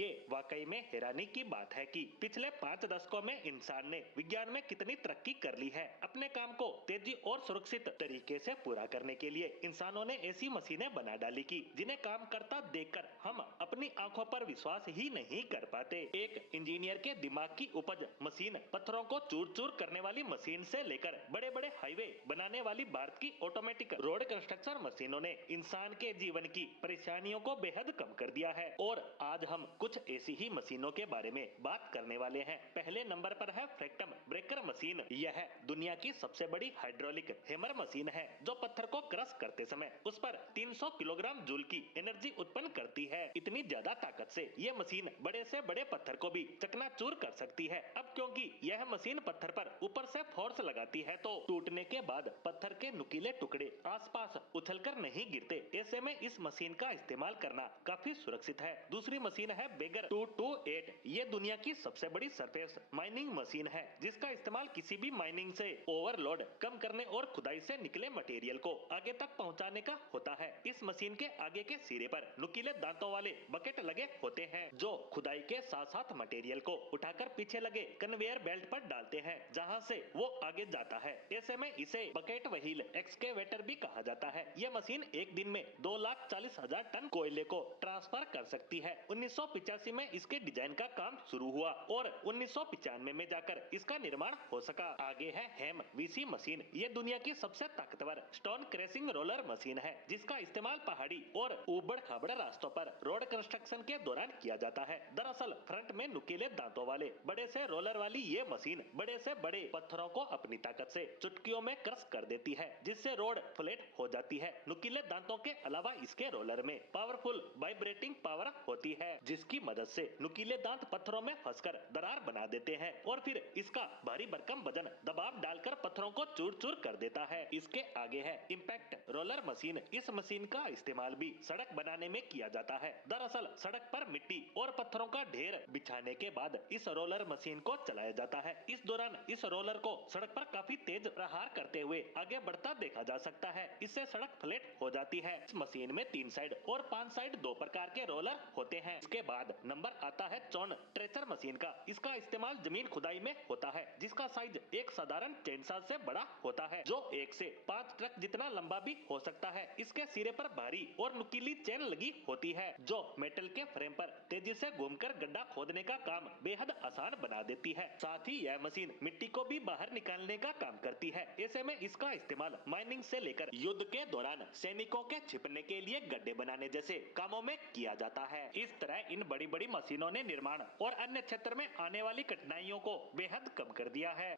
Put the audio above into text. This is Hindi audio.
ये वाकई में हैरानी की बात है कि पिछले 5 दशकों में इंसान ने विज्ञान में कितनी तरक्की कर ली है। अपने काम को तेजी और सुरक्षित तरीके से पूरा करने के लिए इंसानों ने ऐसी मशीनें बना डाली कि जिन्हें काम करता देखकर हम अपनी आंखों पर विश्वास ही नहीं कर पाते। एक इंजीनियर के दिमाग की उपज मशीन पत्थरों को चूर चूर करने वाली मशीन से लेकर बड़े बड़े हाईवे बनाने वाली भारत की ऑटोमेटिक रोड कंस्ट्रक्शन मशीनों ने इंसान के जीवन की परेशानियों को बेहद कम कर दिया है। और आज हम कुछ ऐसी ही मशीनों के बारे में बात करने वाले हैं। पहले नंबर पर है फ्रैक्टम ब्रेकर मशीन। यह दुनिया की सबसे बड़ी हाइड्रोलिक हैमर मशीन है जो पत्थर को क्रश करते समय उस पर 300 किलोग्राम जूल की एनर्जी उत्पन्न करती है। इतनी ज्यादा ताकत से यह मशीन बड़े से बड़े पत्थर को भी चकनाचूर कर सकती है। अब क्योंकि यह मशीन पत्थर पर ऊपर से फोर्स लगाती है तो टूटने के बाद पत्थर के नुकीले टुकड़े आसपास उछलकर नहीं गिरते। ऐसे में इस मशीन का इस्तेमाल करना काफी सुरक्षित है। दूसरी मशीन है बेगर 228। ये दुनिया की सबसे बड़ी सरफेस माइनिंग मशीन है जिसका इस्तेमाल किसी भी माइनिंग से ओवरलोड कम करने और खुदाई से निकले मटेरियल को आगे तक पहुंचाने का होता है। इस मशीन के आगे के सिरे पर नुकीले दांतों वाले बकेट लगे होते हैं जो खुदाई के साथ साथ मटेरियल को उठाकर पीछे लगे कन्वेयर बेल्ट पर डालते हैं जहां से वो आगे जाता है। ऐसे में इसे बकेट व्हील एक्सकेवेटर भी कहा जाता है। यह मशीन एक दिन में 2,40,000 टन कोयले को ट्रांसफर कर सकती है। 1985 में इसके डिजाइन का काम शुरू हुआ और 1995 में जाकर इसका निर्माण हो सका। आगे है हेम वीसी मशीन। ये दुनिया की सबसे ताकतवर स्टोन क्रैशिंग रोलर मशीन है जिसका इस्तेमाल पहाड़ी और ऊबड़ खाबड़ रास्तों पर रोड कंस्ट्रक्शन के दौरान किया जाता है। दरअसल फ्रंट में नुकीले दांतों वाले बड़े से रोलर वाली ये मशीन बड़े से बड़े पत्थरों को अपनी ताकत से चुटकियों में क्रश कर देती है जिससे रोड फ्लैट हो जाती है। नुकीले दांतों के अलावा इसके रोलर में पावरफुल वाइब्रेटिंग पावर होती है जिसकी मदद से नुकीले दांत पत्थरों में फंसकर दरार बना देते हैं और फिर इसका भारी भरकम वजन दबाव डालकर पत्थरों को चूर चूर कर देता है। इसके आगे है इम्पैक्ट रोलर मशीन। इस मशीन का इस्तेमाल भी सड़क बनाने में किया जाता है। दरअसल सड़क पर मिट्टी और पत्थरों का ढेर बिछाने के बाद इस रोलर मशीन को चलाया जाता है। इस दौरान इस रोलर को सड़क पर काफी तेज प्रहार करते हुए आगे बढ़ता देखा जा सकता है। इससे सड़क फ्लैट हो जाती है। इस मशीन में 3 साइड और 5 साइड 2 प्रकार के रोलर होते हैं। इसके बाद नंबर आता है चोन ट्रेचर मशीन का। इसका इस्तेमाल जमीन खुदाई में होता है जिसका साइज एक साधारण चेनसा से बड़ा होता है जो 1 से 5 ट्रक जितना लंबा भी हो सकता है। इसके सिरे पर भारी और नुकीली चेन लगी होती है जो मेटल के फ्रेम पर तेजी से घूमकर गड्ढा खोदने का काम बेहद आसान बना देती है। साथ ही यह मशीन मिट्टी को भी बाहर निकालने का काम करती है। ऐसे में इसका इस्तेमाल माइनिंग से लेकर युद्ध के दौरान सैनिकों के छिपने के लिए गड्ढे बनाने जैसे कामों में किया जाता है। इस तरह इन बड़ी बड़ी मशीनों ने निर्माण और अन्य क्षेत्र में आने वाली कठिनाइयों को बेहद कम कर दिया है।